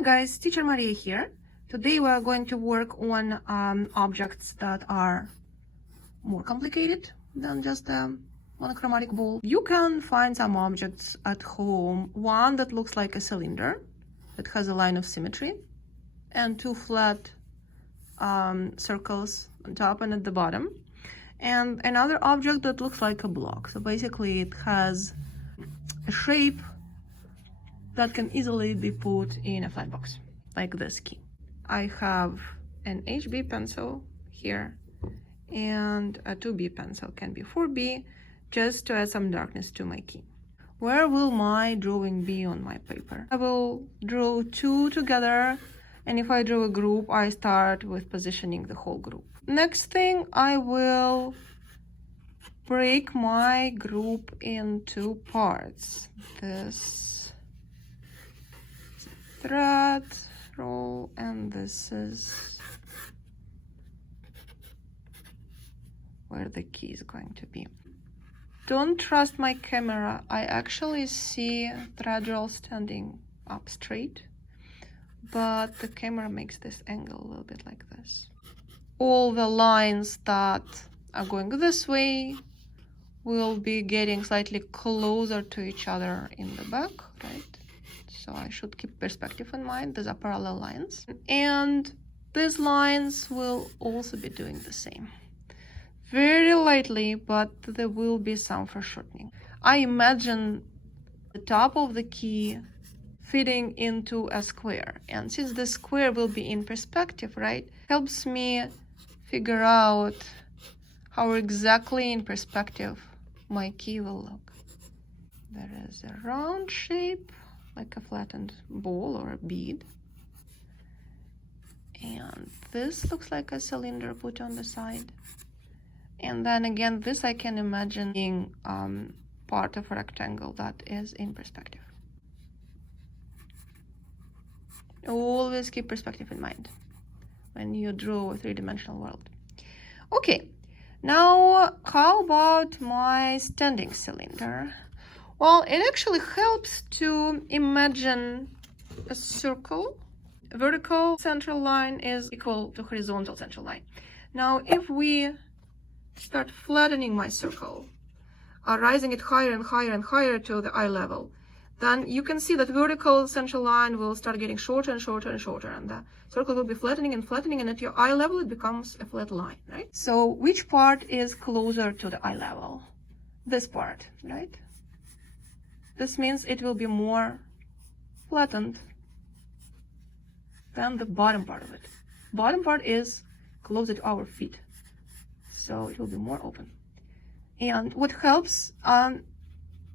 Hi guys, Teacher Maria here. Today we are going to work on objects that are more complicated than just a monochromatic ball. You can find some objects at home. One that looks like a cylinder that has a line of symmetry and two flat circles on top and at the bottom. And another object that looks like a block. So basically it has a shape that can easily be put in a flat box, like this key. I have an HB pencil here and a 2B pencil, can be 4B, just to add some darkness to my key. Where will my drawing be on my paper? I will draw two together, and if I draw a group, I start with positioning the whole group. Next thing, I will break my group into parts. This thread, roll, and this is where the key is going to be. Don't trust my camera. I actually see thread roll standing up straight, but the camera makes this angle a little bit like this. All the lines that are going this way will be getting slightly closer to each other in the back, right? So I should keep perspective in mind. These are parallel lines. And these lines will also be doing the same. Very lightly, but there will be some foreshortening. I imagine the top of the key fitting into a square. And since the square will be in perspective, right, helps me figure out how exactly in perspective my key will look. There is a round shape, like a flattened ball or a bead. And this looks like a cylinder put on the side. And then again, this I can imagine being part of a rectangle that is in perspective. Always keep perspective in mind when you draw a three-dimensional world. Okay, now how about my standing cylinder? Well, it actually helps to imagine a circle. A vertical central line is equal to horizontal central line. Now, if we start flattening my circle, rising it higher and higher and higher to the eye level, then you can see that vertical central line will start getting shorter and shorter and shorter, and the circle will be flattening and flattening, and at your eye level, it becomes a flat line, right? So which part is closer to the eye level? This part, right? This means it will be more flattened than the bottom part of it. Bottom part is closer to our feet, so it will be more open. And what helps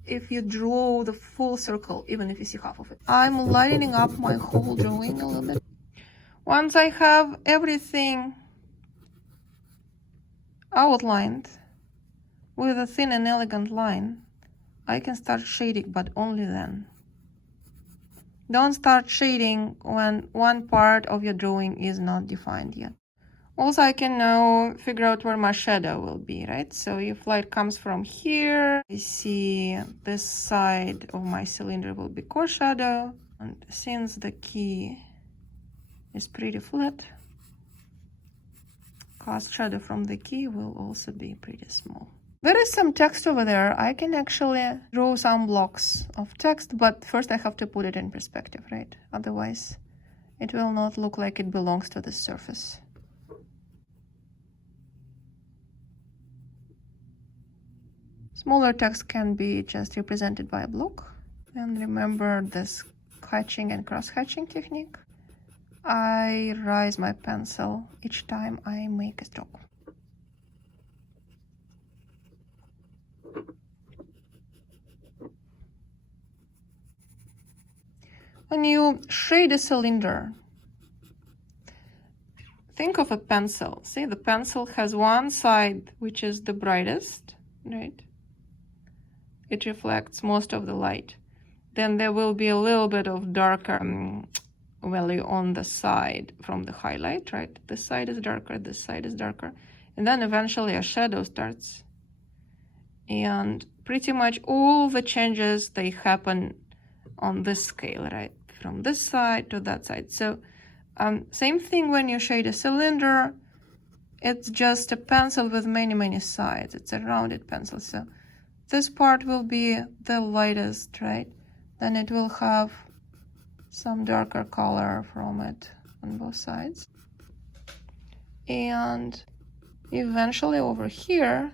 if you draw the full circle, even if you see half of it. I'm lightening up my whole drawing a little bit. Once I have everything outlined with a thin and elegant line, I can start shading, but only then. Don't start shading when one part of your drawing is not defined yet. Also, I can now figure out where my shadow will be, right? So if light comes from here, I see this side of my cylinder will be core shadow. And since the key is pretty flat, cast shadow from the key will also be pretty small. There is some text over there. I can actually draw some blocks of text, but first I have to put it in perspective, right? Otherwise, it will not look like it belongs to the surface. Smaller text can be just represented by a block. And remember this hatching and cross-hatching technique. I raise my pencil each time I make a stroke. When you shade a cylinder, think of a pencil. See, the pencil has one side which is the brightest, right? It reflects most of the light. Then there will be a little bit of darker value on the side from the highlight, right? This side is darker, this side is darker. And then eventually a shadow starts. And pretty much all the changes, they happen on this scale, right? from this side to that side. So same thing when you shade a cylinder. It's just a pencil with many sides. It's a rounded pencil. So this part will be the lightest, right? Then it will have some darker color from it on both sides. And eventually over here,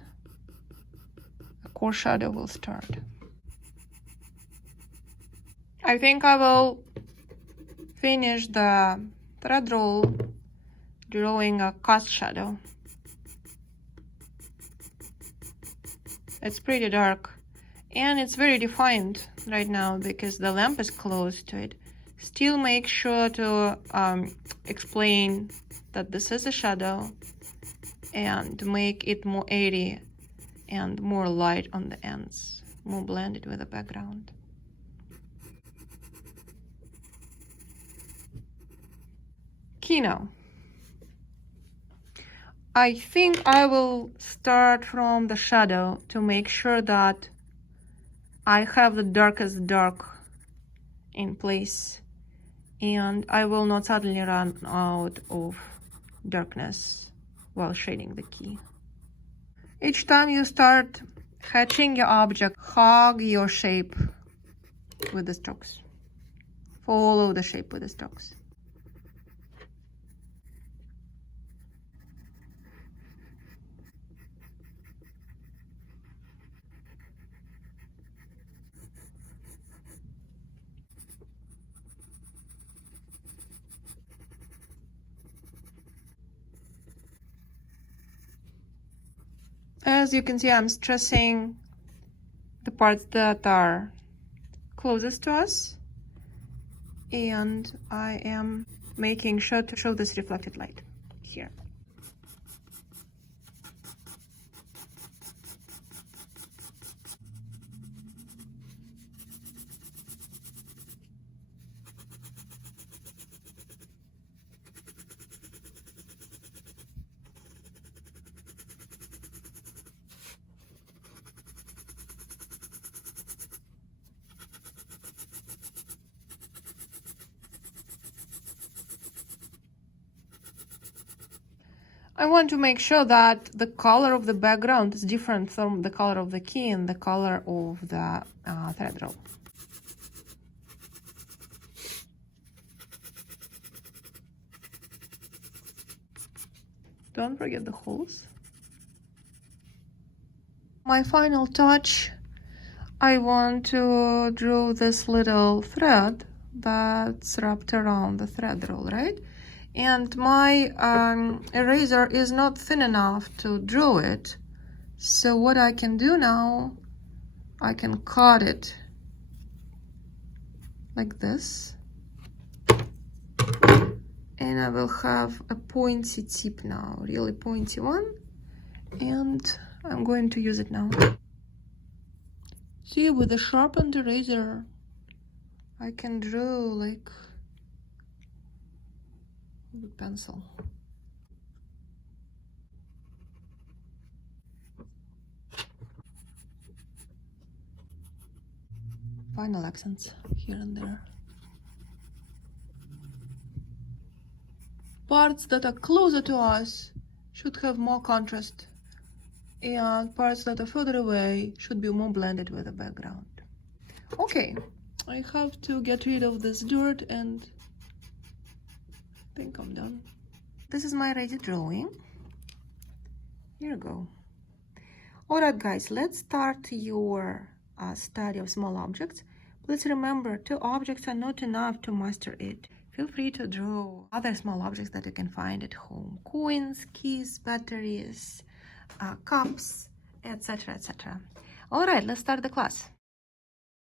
a core shadow will start. I think I will finish the thread roll drawing a cast shadow. It's pretty dark and it's very defined right now because the lamp is close to it. Still make sure to explain that this is a shadow and make it more airy and more light on the ends, more blended with the background. Kino. I think I will start from the shadow to make sure that I have the darkest dark in place and I will not suddenly run out of darkness while shading the key. Each time you start hatching your object, hug your shape with the strokes. Follow the shape with the strokes. As you can see, I'm stressing the parts that are closest to us, and I am making sure to show this reflected light here. I want to make sure that the color of the background is different from the color of the key and the color of the thread roll. Don't forget the holes. My final touch, I want to draw this little thread that's wrapped around the thread roll, right? And my eraser is not thin enough to draw it. So what I can do now, I can cut it like this. And I will have a pointy tip now, really pointy one. And I'm going to use it now. See, with a sharpened eraser, I can draw like with pencil. Final accents here and there. Parts that are closer to us should have more contrast, and parts that are further away should be more blended with the background. Okay, I have to get rid of this dirt and I think I'm done. This is my ready drawing. Here we go. Alright guys, let's start your study of small objects. Please remember, 2 objects are not enough to master it. Feel free to draw other small objects that you can find at home. Coins, keys, batteries, cups, etc, etc. Alright, let's start the class.